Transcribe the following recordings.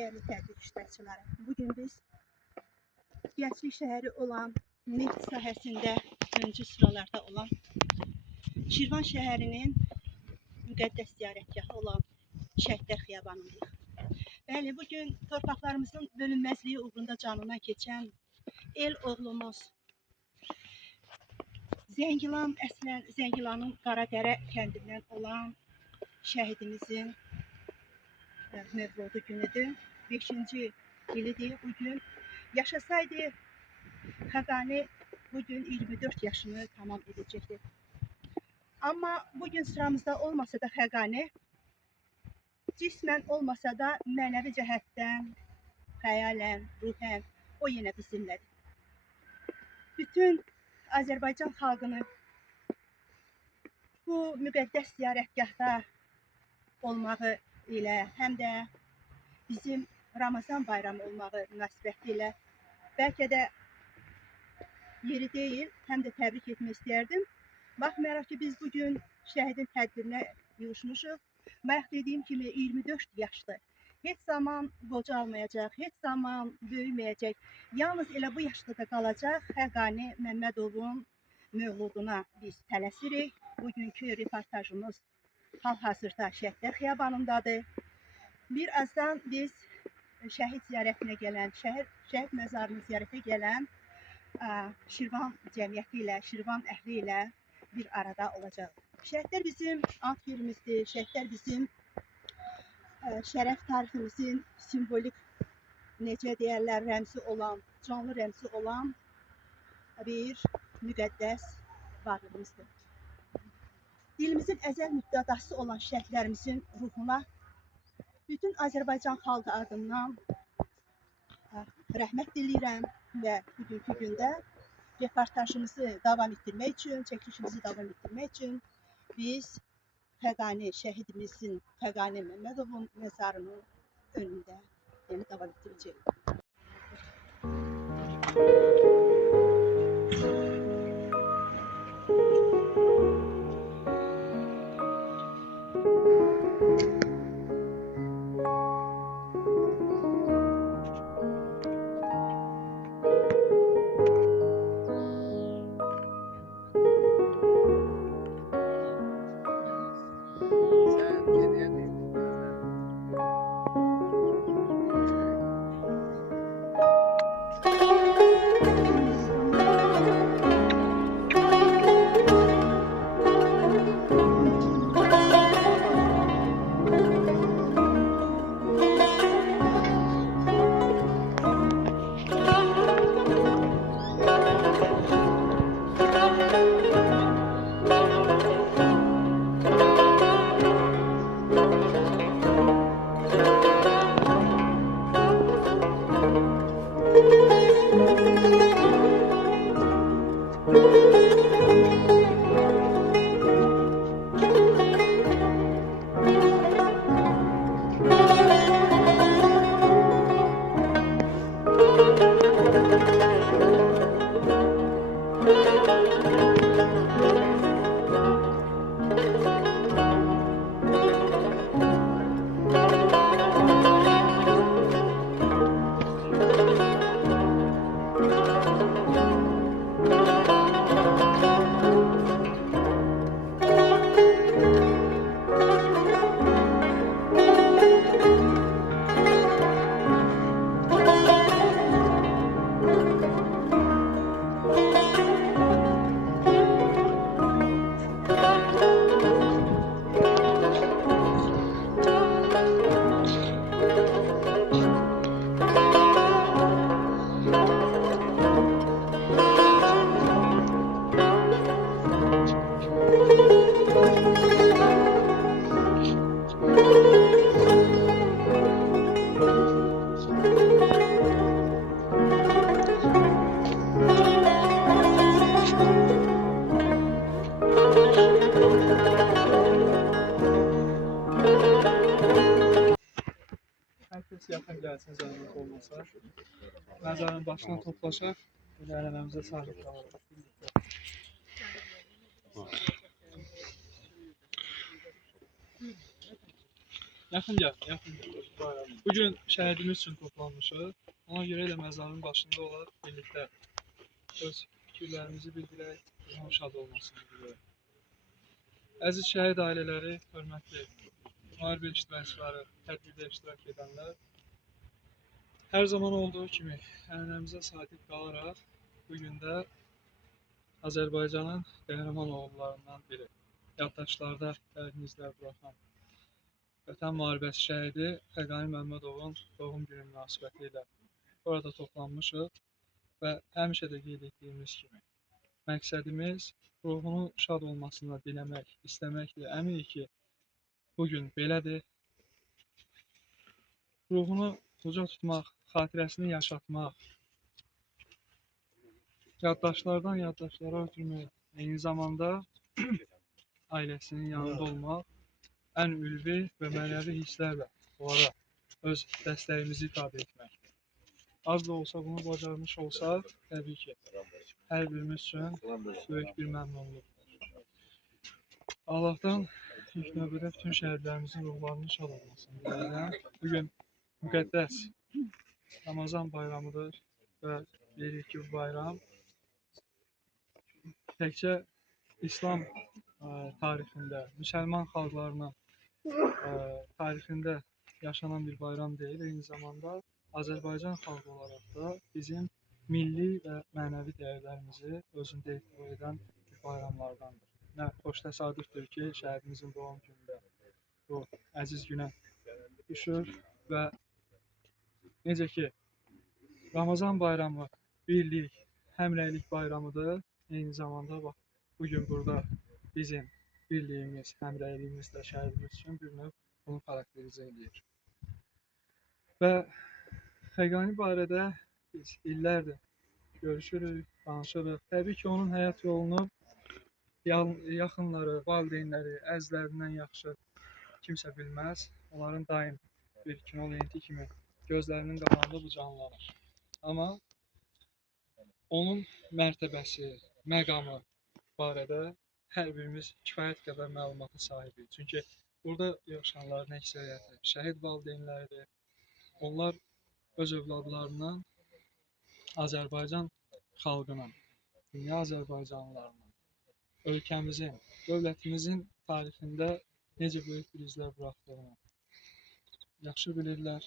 değerli tədbir iştirakçıları. Bugün biz Gənclik şəhəri olan neft sahəsində öncü sıralarda olan Şirvan şəhərinin müqəddəs ziyarətgahı olan Şəhidlər Xiyabanındayıq. Bəli, bugün torpaqlarımızın bölünməzliyi uğrunda canından keçən el oğlumuz Zəngilan, əslən Zəngilanın Qaradərə kəndindən olan şəhidimizin mövludu günüdür. 5-ci ilidir bugün. Yaşasaydı Xəqani bugün 24 yaşını tamam edəcəkdir. Amma bugün sıramızda olmasa da Xəqani, cismən olmasa da mənəvi cəhətdən, xəyalən, ruhən o yenə bizimlədir. Bütün Azərbaycan xalqını bu müqəddəs ziyarətgahda olmağı ilə, həm də bizim Ramazan bayramı olmağı münasibəti ilə bəlkə də yeri deyil, həm də təbrik etmək istərdim. Baxmayaraq ki, biz bugün şəhidin tədbirinə yığışmışıq. Bayaq dediyim kimi 24 yaşlı. Heç zaman qocalmayacaq, heç zaman böyüməyəcək. Yalnız elə bu yaşda da qalacaq Xəqani Məmmədovun mövluduna biz tələsirik. Bugünkü reportajımız hal-hazırda Şəhidlər Xiyabanındadır. Birazdan biz şəhid ziyarətinə gələn, şəhid məzarını ziyarətə gələn Şirvan cəmiyyəti ilə, Şirvan əhli ilə bir arada olacaq. Şəhidlər bizim ad yerimizdir, şəhidlər bizim şərəf tariximizin simvolik, necə deyərlər, rəmzi olan, canlı rəmzi olan bir müqəddəs varlığımızdır. Dilimizin əzəl müqtədası olan şəhidlərimizin ruhuna bütün Azərbaycan xalqı adından rəhmət diləyirəm və bugünkü gündə reportajımızı davam etdirmək üçün, çəkilişimizi davam etdirmək üçün biz Xəqani şəhidimizin, Xəqani Məmmədovun məzarının önündə davam etdirəcəyik. Herkes yakın gelsin zahmet olmasa. Mezarın başına toplaşar. İlerlememize sahip kalalım. Yakın gel, yakın gel. Bugün şəhidimiz üçün toplanmışıq. Ona görə də məzarın başında olaraq birlikdə öz fikirlərimizi bildirək, onun şad olmasını diləyək. Əziz şəhid ailələri, hörmətli müharibə iştirakçıları, tədbirdə iştirak edənlər, hər zaman olduğu kimi ənənəmizə sadiq qalaraq bugün də Azərbaycanın qəhrəman oğullarından biri, yaddaşlarda dərin izlər buraxan Vətən müharibəsi şəhidi Xəqani Məmmədovun doğum günü münasibətilə burada toplanmışıq və həmişə də qeyd etdiyimiz kimi məqsədimiz ruhunun şad olmasını diləmək, istəməkdir. Əminik ki, bugün belədir. Ruhunu uca tutmaq, xatirəsini yaşatmaq, yaddaşlardan yaddaşlara ötürmək, eyni zamanda ailəsinin yanında olmaq, ən ülvi və mənəvi hisslərlə onlara öz dəstəyimizi ifadə etmək. Az da olsa bunu bacarmış olsaq, təbii ki, hər birimiz üçün böyük bir məmnunluqdur. Allahdan ilk növbədə bütün şəhidlərimizin ruhlarının şad olmasını diləyirəm. Bugün müqəddəs Ramazan bayramıdır və deyirik ki, bu bayram təkcə İslam tarixində, müsəlman xalqlarının tarixində yaşanan bir bayram deyil, eyni zamanda Azərbaycan xalqı olaraq da bizim milli və mənəvi dəyərlərimizi özündə ifa edən bir bayramlardandır. Nə xoş təsadüfdür ki, şəhidimizin doğum günündə bu əziz günə düşür və necə ki, Ramazan bayramı birlik, həmrəylik bayramıdır, eyni zamanda bax, bugün burada bizim birliyimiz, həmrəyliyimiz də şəhidimiz üçün bir növ bunu xarakterizə edir. Və Xəqani barədə biz illərdir görüşürük, danışırıq. Təbii ki, onun həyat yolunu yaxınları, valideynləri, əzizlərindən yaxşı kimsə bilməz. Onların daim bir kino lenti kimi gözlərinin qabağında bu canlanır. Amma onun mərtəbəsi, məqamı barədə hər birimiz kifayət qədər məlumata sahibik. Çünki burada yaşayanların əksəriyyəti şəhid valideynləridir. Onlar öz övladlarından Azərbaycan xalqının, dünya Azərbaycanlılarının, ölkəmizin, dövlətimizin tarixində necə böyük bir izlər buraxdığını yaxşı bilirlər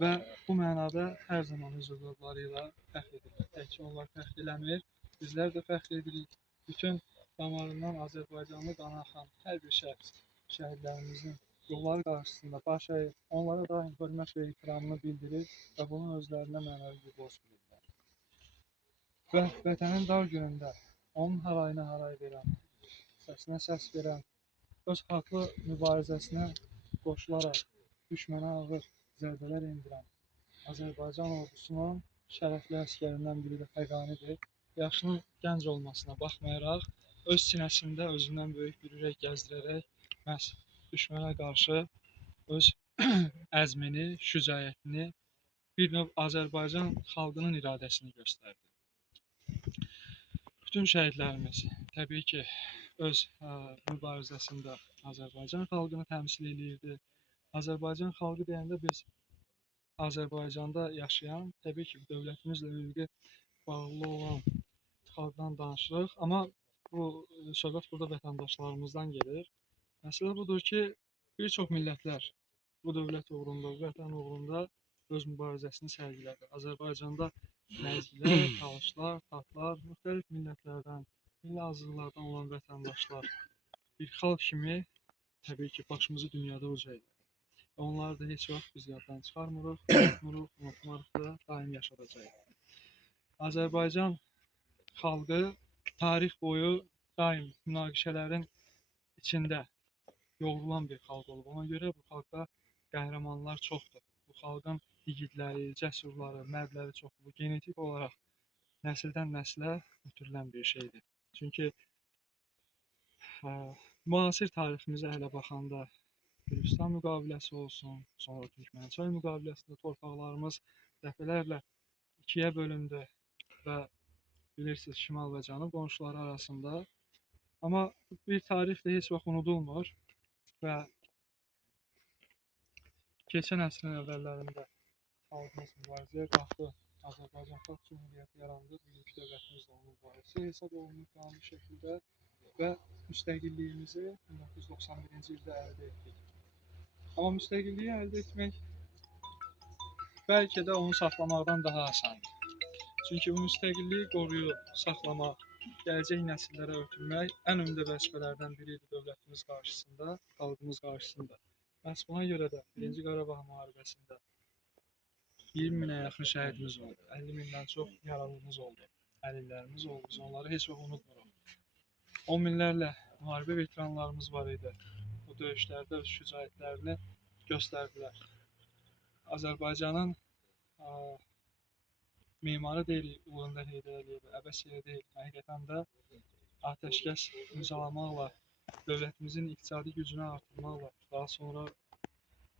və bu mənada hər zaman öz övladları ilə fəxr edirlər. Təkcə onlar fəxr eləmir, bizlər də fəxr edirik. Bütün damarından Azərbaycanlı qanı axan hər bir şəxs şəhidlərimizin ruhları qarşısında baş əyir, onlara daim hörmət və ehtiramını bildirir və bunu özlərinə mənəvi bir borc bilirlər. Və vətənin dar günündə onun harayına haray verən, səsinə səs verən, öz haqlı mübarizəsinə qoşularaq düşmənə ağır zərbələr endirən Azərbaycan ordusunun şərəfli əsgərindən biri də Xəqanidir. Yaşının gənc olmasına baxmayaraq, öz sinəsində özündən böyük bir ürək gəzdirərək məhz düşmənə qarşı öz əzmini, şücaətini, bir növ Azərbaycan xalqının iradəsini göstərdi. Bütün şəhidlərimiz təbii ki, öz mübarizəsində Azərbaycan xalqını təmsil edirdi. Azərbaycan xalqı deyəndə biz Azərbaycanda yaşayan, təbii ki, dövlətimizlə ülqə bağlı olan xalqdan danışırıq. Amma bu söhbət burada vətəndaşlarımızdan gedir. Məsələ budur ki, bir çox millətlər bu dövlət uğrunda, bu vətən uğrunda öz mübarizəsini sərgilədi. Azərbaycanda nəzilər, talışlar, tatlar, müxtəlif millətlərdən, milli azlıqlardan olan vətəndaşlar bir xalq kimi təbii ki, başımızı dünyada uca edir. Onları da heç vaxt biz yaddan çıxarmırıq, unutmarıq da daim yaşadacaq. Azərbaycan xalqı tarix boyu daim münaqişələrin içində yoğrulan bir xalq olub. Ona görə bu xalqda qəhrəmanlar çoxdur. Bu xalqın igidləri, cəsurları, mərdləri çoxdur. Bu genetik olaraq nəsildən nəslə ötürülən bir şeydir. Çünki müasir tariximizə hələ baxanda Gürcüstan müqaviləsi olsun, sonra Türkmənçay müqaviləsində torpaqlarımız dəfələrlə ikiyə bölündü və bilirsiniz, şimal və cənub qonşuları arasında. Amma bir tarix də heç vaxt unudulmur və keçən əsrin əvvəllərində xalqımız mübarizəyə qalxdı. Azərbaycan Xalq Cümhuriyyəti yarandı. Bugünkü dövlətimiz də onun varisi hesab olunur qanuni şəkildə və müstəqilliyimizi 1991-ci ildə əldə etdik. Amma müstəqilliyi əldə etmək bəlkə də onu saxlamaqdan daha asandır. Çünki bu müstəqilliyi qoruyub saxlamaq, gələcək nəsillərə ötürmək ən ümdə vəzifələrdən biri idi dövlətimiz qarşısında, xalqımız qarşısında. Məhz buna görə də 1-ci Qarabağ müharibəsində 20 minə yaxın şəhidimiz oldu. 50 mindən çox yaralımız oldu. Əlillərimiz oldu. Biz onları heç vaxt unutmuruq. 10 minlərlə müharibə veteranlarımız var idi. Bu döyüşlərdə öz şücaətlərini göstərdilər. Azərbaycanın memarı deyirik Ulu Öndər Heydər Əliyev, əbəs yerə deyil. Həqiqətən də atəşkəs imzalamaqla, dövlətimizin iqtisadi gücünü artırmaqla, daha sonra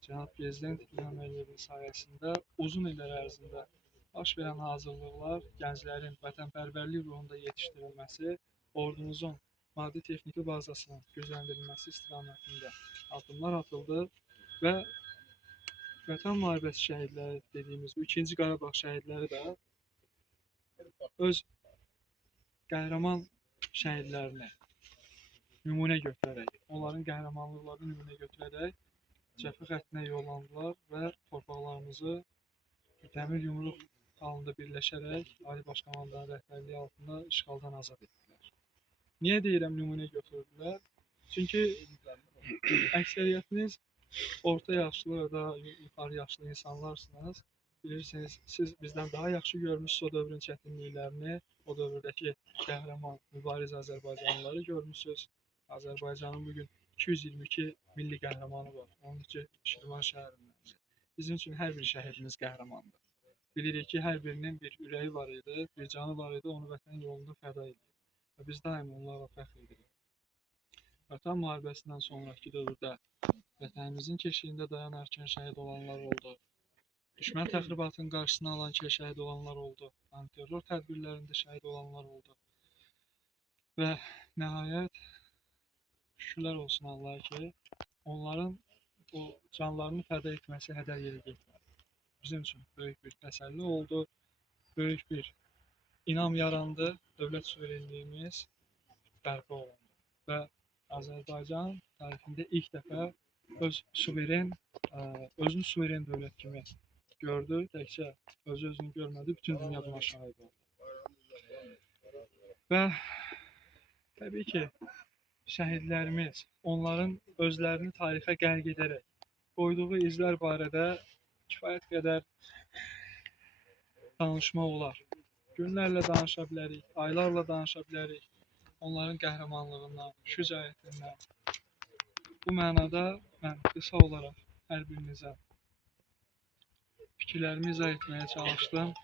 Cənab Prezident İlham Əliyevin sayəsində uzun illər ərzində baş verən hazırlıqlar, gənclərin vətənpərvərlik ruhunda yetişdirilməsi, ordumuzun maddi-texniki bazasının gücləndirilməsi istiqamətində addımlar atıldı və Vətən müharibəsi şəhidləri dediyimiz bu 2-ci Qarabağ şəhidləri də öz qəhrəman şəhidlərini nümunə götürərək, onların qəhrəmanlıqlarını nümunə götürərək cəbhə xəttinə yollandılar və torpaqlarımızı dəmir yumruq halında birləşərək Ali Baş Komandanın rəhbərliyi altında işğaldan azad etdilər. Niyə deyirəm nümunə götürdülər? Çünki əksəriyyətiniz orta yaşlı ya da yuxarı yaşlı insanlarsınız. Bilirsiniz, siz bizdən daha yaxşı görmüşsünüz o dövrün çətinliklərini, o dövrdəki qəhrəman, mübariz Azərbaycanlıları görmüşsünüz. Azərbaycanın bugün 222 milli qəhrəmanı var. Onun ki, Şirvan şəhərindən. Bizim üçün hər bir şəhidimiz qəhrəmandır. Bilirik ki, hər birinin bir ürəyi var idi, bir canı var idi, onu vətən yolunda fəda edir. Və biz daim onlarla fəxr edirik. Vətən müharibəsindən sonraki dövrdə vətənimizin keşiyində dayanarkən şəhid olanlar oldu. Düşmən təxribatının qarşısını alan şəhid olanlar oldu. Antiterror tədbirlərində şəhid olanlar oldu. Və nəhayət şükürlər olsun Allaha ki, onların o canlarını fəda etməsi hədər yerə getmədi. Bizim üçün böyük bir təsəlli oldu, böyük bir inam yarandı, dövlət suverenliyimiz bərpa olundu və Azərbaycan tarixində ilk dəfə özünü suveren dövlət kimi gördü, təkcə özünü görmədi, bütün dünya buna şahid oldu. Və təbii ki, şəhidlərimiz, onların özlərini tarixə qərq edərək qoyduğu izlər barədə kifayət qədər danışmaq olar. Günlərlə danışa bilərik, aylarla danışa bilərik onların qəhrəmanlığından, şücaətindən. Bu mənada mən qısa olaraq hər birinizə fikirlərimi izah etməyə çalışdım.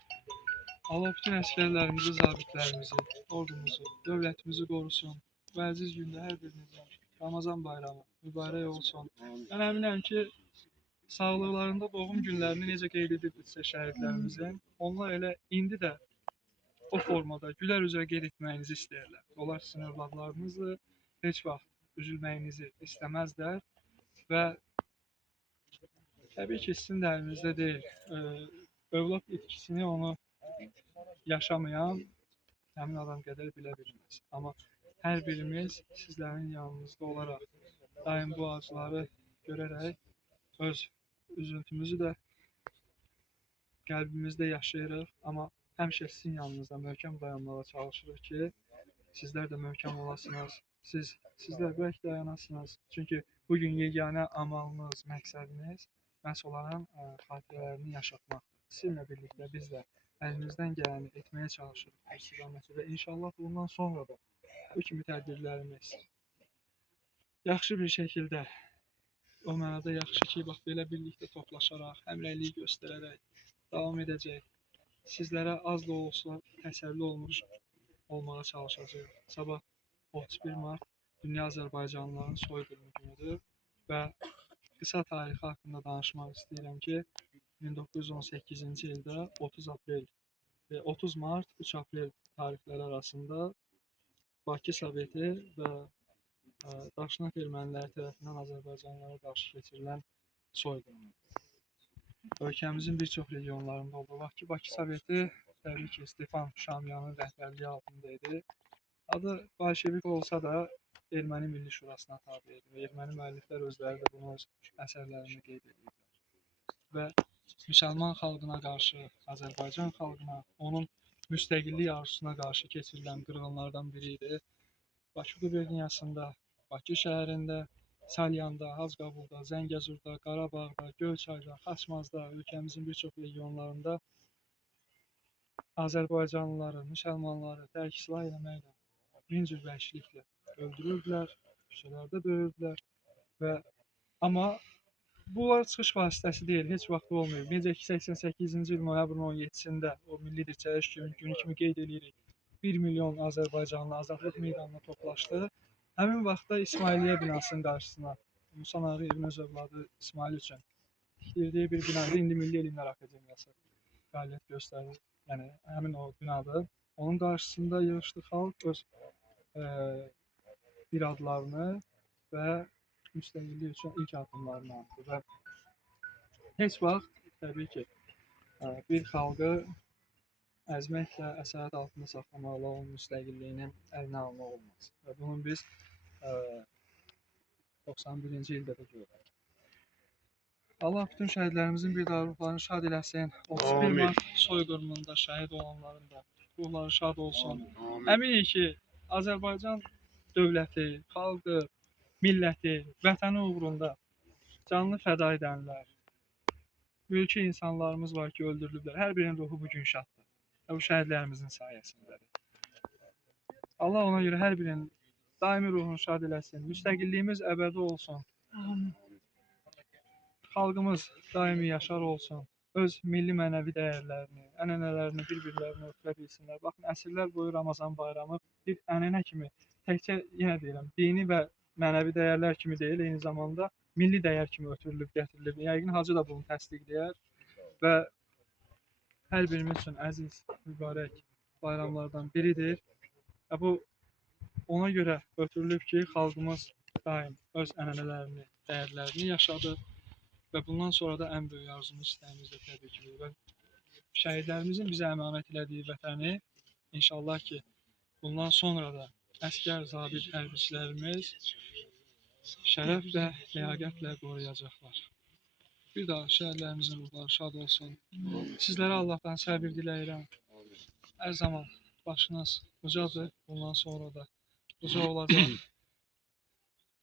Allah bütün əsgərlərimizi, zabitlərimizi, ordumuzu, dövlətimizi qorusun. Bu əziz gündə hər birinizə Ramazan bayramı mübarək olsun. Mən əminəm ki, sağlıqlarında doğum günlərini necə qeyd edirdisə şəhidlərimizin, onlar elə indi də o formada gülər üzrə qeyd etməyinizi istəyirlər. Onlar sizin övladlarınızdır, heç vaxt üzülməyinizi istəməzlər və təbii ki, sizin də əlinizdə deyil. Övlad itkisini onu yaşamayan həmin adam qədər bilə bilməz. Amma hər birimiz sizlərin yanınızda olaraq daim bu acıları görərək öz üzüntümüzü də qəlbimizdə yaşayırıq. Amma həmişə sizin yanınızda möhkəm dayanmağa çalışırıq ki, sizlər də möhkəm olasınız. Sizlər bərk dayanasınız. Çünki bugün yeganə amalınız, məqsədiniz məhz onların xatirələrini yaşatmaqdır. Sizinlə birlikdə biz də əlimizdən gələni etməyə çalışırıq bu istiqamətdə və inşallah bundan sonra da bu kimi tədbirlərimiz yaxşı bir şəkildə o mənada yaxşı ki, bax belə birlikdə toplaşaraq, həmrəylik göstərərək davam edəcək. Sizlərə az da olsa təsəlli olmuş olmağa çalışacağıq. Sabah 31 mart Dünya Azərbaycanlıların soyqırımı günüdür və qısa tarixi haqqında danışmaq istəyirəm ki, 1918-ci ildə 30 mart, 3 aprel tarixləri arasında Bakı Soveti və Daşnak erməniləri tərəfindən Azərbaycanlılara qarşı keçirilən soyqırımı. ölkəmizin bir çox regionlarında oldu. Bakı Soveti təbii ki, Stefan Şamyanın rəhbərliyi altında idi. Adı Bolşevik olsa da Erməni Milli Şurasına tabe idi. Erməni müəlliflər özləri də bunu öz əsərlərində qeyd edirlər. Və müsəlman xalqına qarşı, Azərbaycan xalqına, onun müstəqillik arzusuna qarşı keçirilən qırğınlardan biri idi. Bakı quberniyasında, Bakı şəhərində, Salyanda, Hacqabulda, Zəngəzurda, Qarabağda, Göyçayda, Xaçmazda, ölkəmizin bir çox regionlarında Azərbaycanlıları, müsəlmanları tərk-silah eləməklə, min cür vəhşiliklə öldürürdülər, küçələrdə döyürdülər və amma bunlar çıxış vasitəsi deyil, heç vaxt olmayıb. Necə ki 88-ci il noyabrın 17-sində o milli dirçəliş günü kimi qeyd edirik. 1 milyon Azərbaycanlı Azadlıq meydanına toplaşdı. Həmin vaxtda İsmailiyyə binasının qarşısına Musa Ağayevin öz övladı İsmail üçün tikdirdiyi bir binada indi Milli Elmlər Akademiyası fəaliyyət göstərir. Yəni həmin o binada. Onun qarşısında yığışdı xalq öz iradlarını və müstəqillik üçün ilk addımlarını atdı və heç vaxt təbii ki bir xalqı əzməklə, əsarət altında saxlamaqla onun müstəqilliyini əlinə almaq olmaz. Və bunun biz 91-ci ildə də gördük. Allah bütün şəhidlərimizin bir daha ruhlarını şad eləsin. 31 mart soyqırımında şəhid olanların da ruhları şad olsun. Əminik ki, Azərbaycan dövləti, xalqı, milləti, vətəni uğrunda canını fəda edənlər, mülki insanlarımız var ki, öldürülüblər. Hər birinin ruhu bugün şaddır. Və bu şəhidlərimizin sayəsindədir. Allah ona görə hər birinin daimi ruhunu şad eləsin. Müstəqilliyimiz əbədi olsun. Xalqımız daimi yaşar olsun. Öz milli mənəvi dəyərlərini, ənənələrini bir-birlərinə ötürə bilsinlər. Baxın, əsrlər boyu Ramazan bayramı bir ənənə kimi, təkcə yenə deyirəm, dini və mənəvi dəyərlər kimi deyil, eyni zamanda milli dəyər kimi ötürülüb, gətirilib. Yəqin Hacı da bunu təsdiqləyər və hər birimiz üçün əziz, mübarək bayramlardan biridir. Və bu ona görə ötürülüb ki, xalqımız daim öz ənənələrini, dəyərlərini yaşadı və bundan sonra da ən böyük arzumuz, istəyimiz də təbii ki, və şəhidlərimizin bizə əmanət elədiyi vətəni inşallah ki, bundan sonra da əskər, zabit, hərbiçilərimiz şərəf və ləyaqətlə qoruyacaqlar. Bir daha şəhidlərimizin ruhları şad olsun. Sizlərə Allahdan səbir diləyirəm. Hər zaman başınız ucadır, bundan sonra da uca olacaq.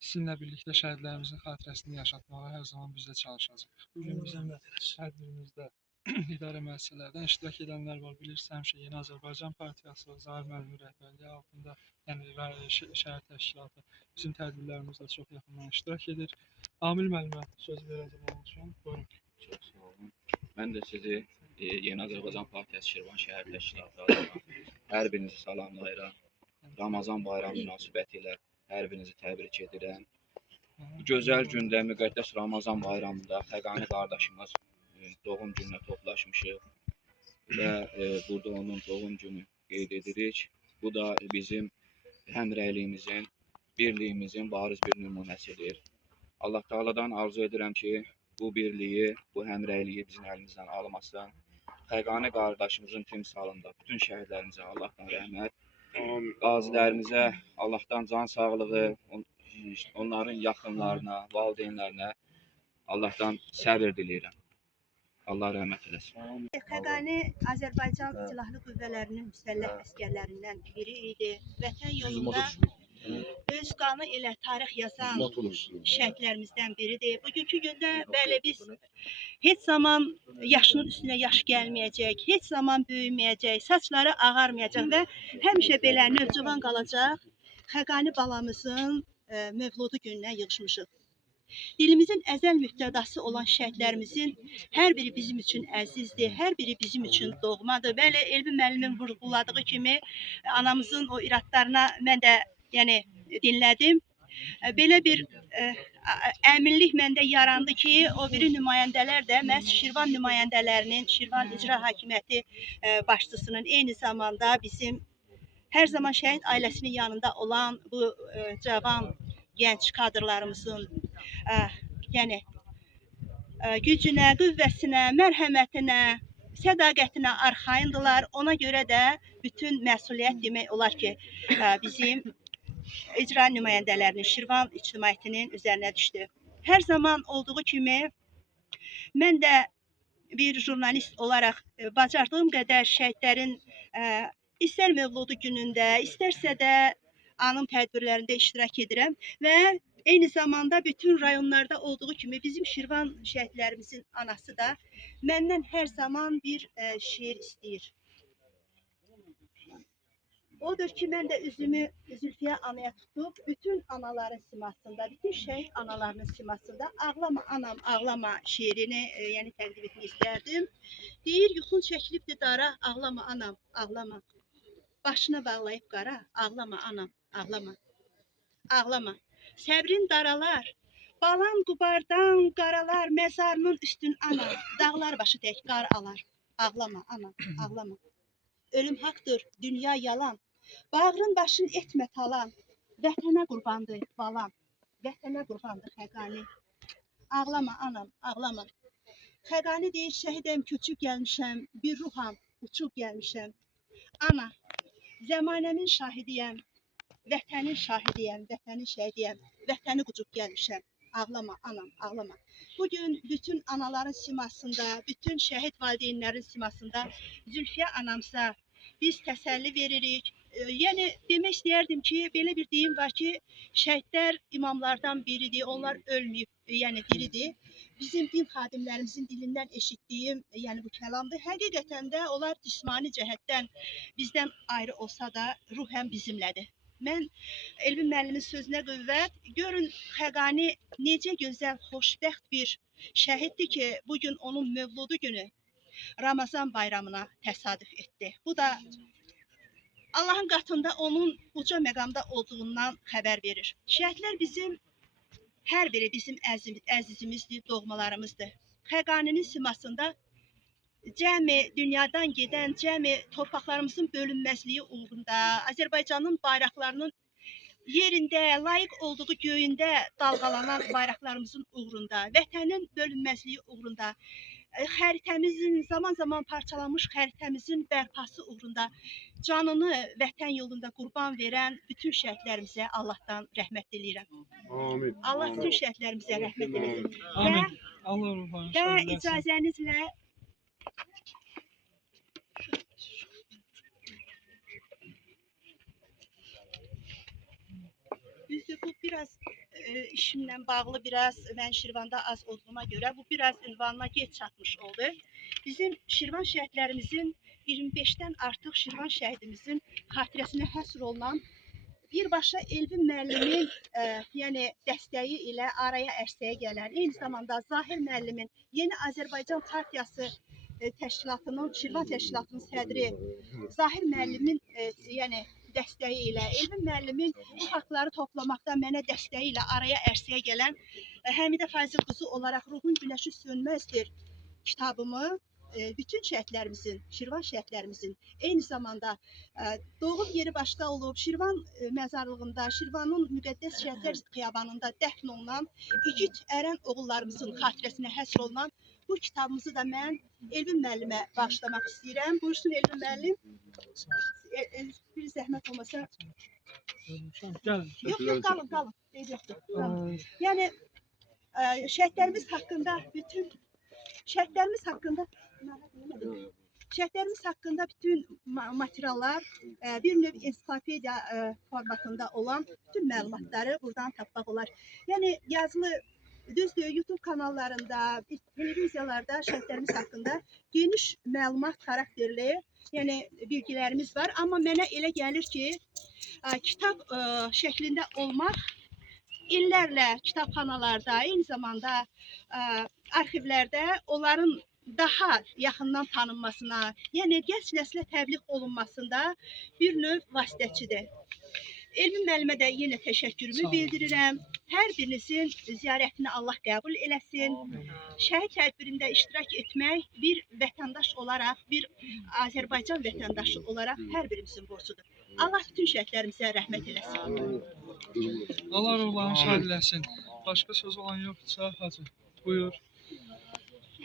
Sizinlə birlikdə şəhidlərimizin xatirəsini yaşatmağa hər zaman biz də çalışacağıq. Bugün bizim də tədbirimizdə idarə müəssisələrdən iştirak edənlər var. Bilirsiniz, həmişə Yeni Azərbaycan Partiyası, Zahir müəllimin rəhbərliyi altında, yəni şəhər təşkilatı bizim tədbirlərimizdə çox yaxından iştirak edir. Amil müəllimə söz verəcəm onun üçün. Buyurun. Çox sağ olun. Mən də sizi Yeni Azərbaycan Partiyası Şirvan şəhər təşkilatı adına hər birinizi salamlayıram. Ramazan bayramı münasibətilə hər birinizi təbrik edirəm. Bu gözəl gündə, müqəddəs Ramazan bayramında Xəqani qardaşımız doğum gününə toplaşmışıq və burada onun doğum günü qeyd edirik. Bu da bizim həmrəyliyimizin, birliyimizin bariz bir nümunəsidir. Allah Teala'dan arzu edirəm ki, bu birliyi, bu həmrəyliyi bizim əlimizdən almasın. Xəqani qardaşımızın timsalında bütün şəhidlərimizə Allahdan rəhmət, qazilərimizə Allahdan can sağlığı, onların yaxınlarına, valideynlərinə Allahdan səbir diləyirəm. Allah rəhmət eləsin. Xəqani Azərbaycan Silahlı Qüvvələrinin müstəlləh əsgərlərindən biri idi. Vətən yolunda öz qanı ilə tarix yazan şəhidlərimizdən biridir. Bugünkü gündə bəli biz heç zaman yaşının üstünə yaş gəlməyəcək, heç zaman böyüməyəcək, saçları ağarmayacaq və həmişə belə növcavan qalacaq. Xəqani balamızın mövludu gününə yığışmışıq. Dilimizin əzəl müftədası olan şəhidlərimizin hər biri bizim üçün əzizdir, hər biri bizim üçün doğmadır. Bəli, Elbi müəllimin vurğuladığı kimi anamızın o iradlarına mən də dinlədim. Belə bir əminlik məndə yarandı ki, o biri nümayəndələr də məhz Şirvan nümayəndələrinin, Şirvan İcra Hakimiyyəti başçısının eyni zamanda bizim hər zaman şəhid ailəsinin yanında olan bu cavan, gənc kadrlarımızın gücünə, qüvvəsinə, mərhəmətinə, sədaqətinə arxayındılar. Ona görə də bütün məsuliyyət demək olar ki, bizim icra nümayəndələrinin, Şirvan ictimaiyyətinin üzərinə düşdü. Hər zaman olduğu kimi mən də bir jurnalist olaraq bacardığım qədər şəhidlərin istər Mövludu günündə, istərsə də anım tədbirlərində iştirak edirəm və eyni zamanda bütün rayonlarda olduğu kimi bizim Şirvan şəhidlərimizin anası da məndən hər zaman bir şeir istəyir. Odur ki, mən də üzümü Zülfiyə anaya tutub, bütün anaların simasında, bütün şəhid analarının simasında Ağlama anam, ağlama şeirini yəni təqdim etmək istərdim. Deyir, yuxun çəkilibdir dara, ağlama anam, ağlama. Başına bağlayıb qara, ağlama anam, ağlama. Ağlama. Səbrin daralar, balan qubardan qaralar, məzarının üstün ana, dağlar başı tək qar alar. Ağlama anam, ağlama. Ölüm haqdır, dünya yalan. Bağrın başın etmə talan. Vətənə qurbandır balam. Vətənə qurbandır Xəqani. Ağlama anam, ağlama. Xəqani deyir, şəhidəm, köçüb gəlmişəm, bir ruham, uçub gəlmişəm. Ana, zəmanəmin şahidiyəm, vətənin şahidiyəm, vətənin şəhidiyəm, vətəni qucub gəlmişəm. Ağlama anam, ağlama. Bugün bütün anaların simasında, bütün şəhid valideynlərin simasında Zülfiyə anamıza biz təsəlli veririk. Yəni demək istəyərdim ki, belə bir deyim var ki, şəhidlər imamlardan biridir, onlar ölməyib, yəni diridir. Bizim din xadimlərimizin dilindən eşitdiyim, yəni bu kəlamdır. Həqiqətən də onlar cismani cəhətdən bizdən ayrı olsa da ruhən bizimlədir. Mən Elvin müəllimin sözünə qüvvət, görün Xəqani necə gözəl, xoşbəxt bir şəhiddir ki, bugün onun Mövludu günü Ramazan bayramına təsadüf etdi. Bu da Allahın qatında onun uca məqamda olduğundan xəbər verir. Şəhidlər bizim, hər biri bizim əzizimizdir, doğmalarımızdır. Xəqaninin simasında cəmi dünyadan gedən, cəmi torpaqlarımızın bölünməzliyi uğrunda, Azərbaycanın bayraqlarının yerində, layiq olduğu göyündə dalğalanan bayraqlarımızın uğrunda, vətənin bölünməzliyi uğrunda, xəritəmizin, zaman-zaman parçalanmış xəritəmizin bərpası uğrunda canını vətən yolunda qurban verən bütün şəhidlərimizə Allahdan rəhmət diləyirəm. Amin. Allah bütün şəhidlərimizə rəhmət eləsin. Amin. Allah ruhlarını şad Və eləsin. icazənizlə düzdür, bu biraz işimlə bağlı, biraz mən Şirvanda az olduğuma görə bu biraz ünvanına geç çatmış oldu. Bizim Şirvan şəhidlərimizin 25-dən artıq Şirvan şəhidimizin xatirəsinə həsr olunan birbaşa Elvin müəllimin yəni dəstəyi ilə araya ərsəyə gələn, eyni zamanda Zahir müəllimin Yeni Azərbaycan Partiyası təşkilatının, Şirvan təşkilatının sədri Zahir müəllimin yəni dəstəyi ilə, Elvin müəllimin bu faktları toplamaqda mənə dəstəyi ilə araya ərsəyə gələn Həmidə Fazil qızı olaraq Ruhun Günəşi Sönməzdir kitabımı bütün şəhidlərimizin, Şirvan şəhidlərimizin eyni zamanda doğum yeri başda olub, Şirvan məzarlığında, Şirvanın müqəddəs şəhidlər xiyabanında dəfn olunan igid ərən oğullarımızın xatirəsinə həsr olunan bu kitabımızı da mən Elvin müəllimə bağışlamaq istəyirəm. Buyursun Elvin müəllim. Bir zəhmət olmasa. Gəlin. Yox, qalın. Yoxdur. Yəni şəhidlərimiz haqqında bütün şəhidlərimiz haqqında bütün materiallar bir növ ensiklopediya formatında olan bütün məlumatları buradan tapmaq olar. Yəni yazılı düzdür, YouTube kanallarında, televiziyalarda şəhidlərimiz haqqında geniş məlumat xarakterli, yəni bilgilərimiz var. Amma mənə elə gəlir ki, kitab şəklində olmaq illərlə kitabxanalarda, eyni zamanda arxivlərdə onların daha yaxından tanınmasına, yəni gənc nəslə təbliğ olunmasında bir növ vasitəçidir. Elvin müəllimə də yenə təşəkkürümü bildirirəm. Hər birinizin ziyarətini Allah qəbul eləsin. Şəhid tədbirində iştirak etmək bir vətəndaş olaraq, bir Azərbaycan vətəndaşı olaraq hər birimizin borcudur. Allah bütün şəhidlərimizə rəhmət eləsin. Allah ruhlarını şad eləsin. Başqa söz olan yoxdursa, hacı. Buyur.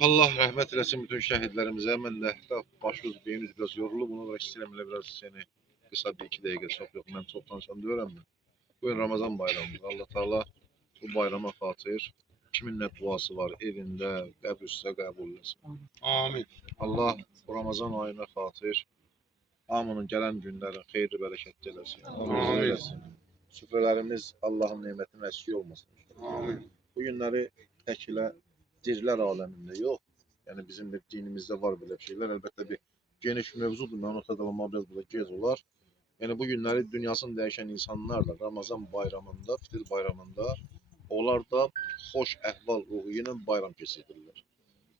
Allah rəhmət eləsin bütün şəhidlərimizə. Mən də başımız, beynimiz biraz yorulub. Ona görə istəyirəm elə biraz seni qısa bir iki dəqiqə çox yox. Mən çox danışan deyirəm mən. Bu gün Ramazan bayramıdır. Allah Taala bu bayrama xatir kimin nə duası var evində, qəbr üstə qəbul etsin. Amin. Allah bu Ramazan ayına xatir hamının gələn günlərin xeyirli bərəkətli eləsin. Amin. Süfrələrimiz Allahın nemətinin əksik olmasın. Amin. Bu günləri təkilə dirlər aləmində yox. Yəni bizim bir dinimizdə var belə şeylər. Əlbəttə bir geniş mövzudur. Mən onu xatırlamaq biraz burada gec olar. Yəni bu günləri dünyasını dəyişən insanlarla Ramazan bayramında, Fitir bayramında onlar da xoş əhval ruhu ilə bayram keçirirlər.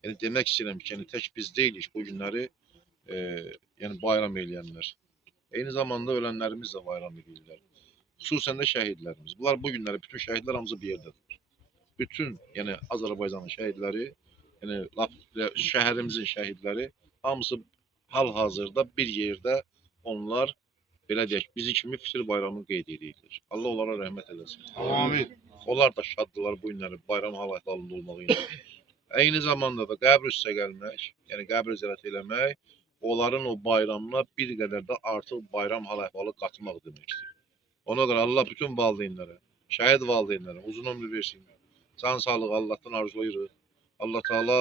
Yəni demək istəyirəm ki, yəni tək biz deyilik bu günləri yəni bayram eləyənlər. Eyni zamanda ölənlərimiz də bayram edirlər. Xüsusən də şəhidlərimiz. Bunlar bu günləri bütün şəhidlər hamısı bir yerdədir. Bütün yəni Azərbaycanın şəhidləri, yəni şəhərimizin şəhidləri hamısı hal-hazırda bir yerdə onlar belə deyək, bizi kimi Fitir bayramını qeyd edirlər. Allah onlara rəhmət eləsin. Amin. Onlar da şaddılar bu günləri bayram hal-əhvalında olmağı ilə. Eyni zamanda da qəbr üstə gəlmək, yəni qəbr ziyarət eləmək, onların o bayramına bir qədər də artıq bayram hal-əhvalı qatmaq deməkdir. Ona görə Allah bütün valideynlərə, şəhid valideynlərə uzun ömür versin. Can sağlığı Allahdan arzulayırıq. Allah Taala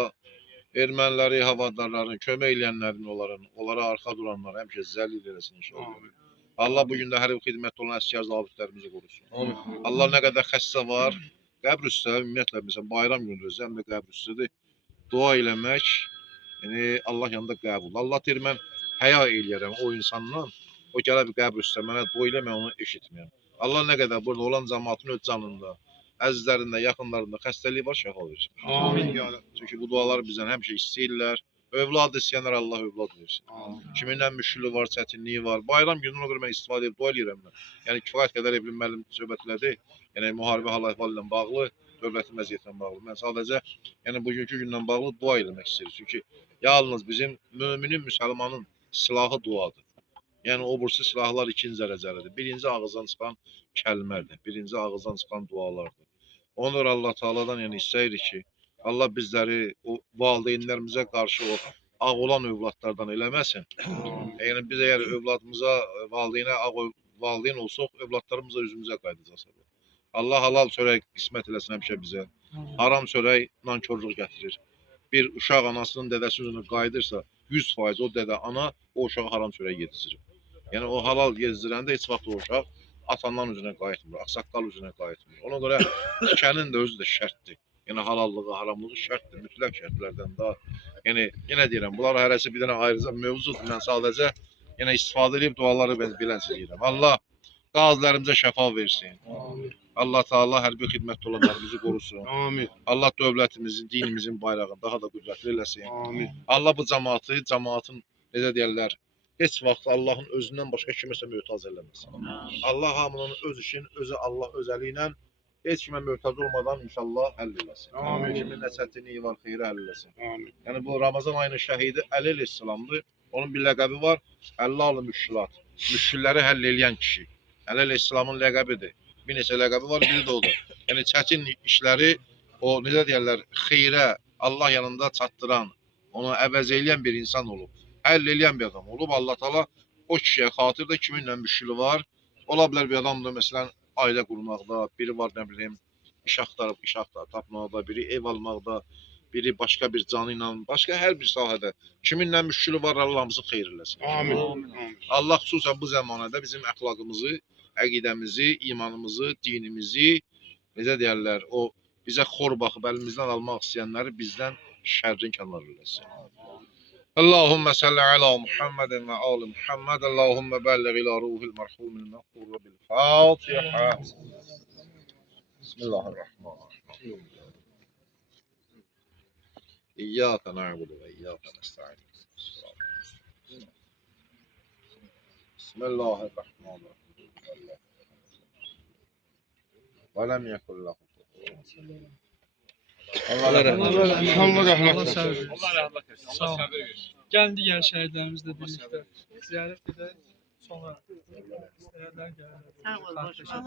erməniləri, havadarların, kömək eləyənlərin onlara arxa duranları həmişə zəlil eləsin inşallah. Amin. Allah bu gün də hərbi xidmətdə olan əsgər zabitlərimizi qorusun. Amin. Allah nə qədər xəstə var, qəbr üstə ümumiyyətlə məsələn bayram günü həm də qəbr üstədir. Dua eləmək, yəni Allah yanında qəbul. Allah deyir mən həya eləyərəm o insandan. O gələ bir qəbr üstə mənə dua elə mən onu eşitməyəm. Allah nə qədər burada olan cəmaatın öz canında, əzizlərində, yaxınlarında xəstəliyi var şəfa versin. Amin. Çünki bu duaları bizdən həmişə istəyirlər. Övlad istəyənlər Allah övlad versin. Kimindən müşkülü var, çətinliyi var. Bayram günü ona görə mən istifadə edib dua edirəm mən. Yəni kifayət qədər evli müəllim söhbət elədi. Yəni müharibə hal-əhval ilə bağlı, dövlətin vəziyyətinə bağlı. Mən sadəcə yəni bugünkü gündən bağlı dua eləmək istəyirəm. Çünki yalnız bizim müminin, müsəlmanın silahı duadır. Yəni o birisi silahlar ikinci dərəcəlidir. Birinci ağızdan çıxan kəlmədir. Birinci ağızdan çıxan dualardır. Ona görə Allah Taala'dan yəni istəyirik ki, Allah bizləri o valideynlərimizə qarşı o ağ olan övladlardan eləməsin. Yəni biz əgər övladımıza, valideyn olsaq, övladlarımız da üzümüzə qayıdacaqsa. Allah halal çörək qismət eləsin həmişə bizə. Haram çörək nankorluq gətirir. Bir uşaq anasının dədəsi üzünə qayıdırsa, 100% o dədə ana o uşağa haram çörək yedizdirir. Yəni o halal yedizdirəndə heç vaxt o uşaq atandan üzünə qayıtmır, ağsaqqal üzünə qayıtmır. Ona görə ikənin də özü də şərtdir. Yəni halallığı, haramlığı şərtdir, mütləq şərtlərdən daha. Yəni yenə deyirəm, bunlar hərəsi bir dənə ayrıca mövzudur. Mən sadəcə yenə istifadə edib duaları bilənçiləyirəm. Allah qazilərimizə şəfa versin. Amin. Allah Taala hərbi xidmətdə olanlarımızı qorusun. Amin. Allah dövlətimizin, dinimizin bayrağını daha da qüdrətli eləsin. Amin. Allah bu cəmaatın necə deyirlər, heç vaxt Allahın özündən başqa kiməsə möhtac eləməsin. Allah hamının öz işin, özü Allah öz əli ilə heç kimə möhtac olmadan inşallah həll eləsin. Amin. Kimin nə çətinliyi var, xeyri həll eləsin. Amin. Yəni bu Ramazan ayının şəhidi Əli əleyhissalamdır. Onun bir ləqəbi var, Əllalı Müşkilat. Müşkilləri həll eləyən kişi. Əli əleyhissalamın ləqəbidir. Bir neçə ləqəbi var, biri də odur. Yəni çətin işləri o necə deyirlər, xeyrə, Allah yanında çatdıran, onu əvəz eləyən bir insan olub. Həll eləyən bir adam olub. Allah Taala o kişiyə xatir də kiminlə müşkili var. Ola bilər bir adam da məsələn ailə qurmaqda, biri var nə bilim iş axtarıb tapmaqda, biri ev almaqda, biri başqa bir canı ilə, başqa hər bir sahədə kiminlə müşkili var, Allah hamısı xeyir eləsin. Amin. Allah xüsusən bu zəmanədə bizim əxlaqımızı, əqidəmizi, imanımızı, dinimizi necə deyirlər, o bizə xor baxıb əlimizdən almaq istəyənləri bizdən şərrin kənar eləsin. Allahümme salli ala Muhammedin ve ali Muhammed. Allahümme belliğ ila ruhil merhumil mehfur bil Fatiha. Bismillahirrahmanirrahim. İyyâke na'budu ve iyyâke nesta'in. Bismillahirrahmanirrahim. Ve lem yekun lahu kufuven ahad. Allah rəhmət etsin. Sağ ol. Gəlin digər şəhidlərimizlə birlikdə ziyarət edək. Sonra istəyənlər gəlir. Sağ ol, boş ver.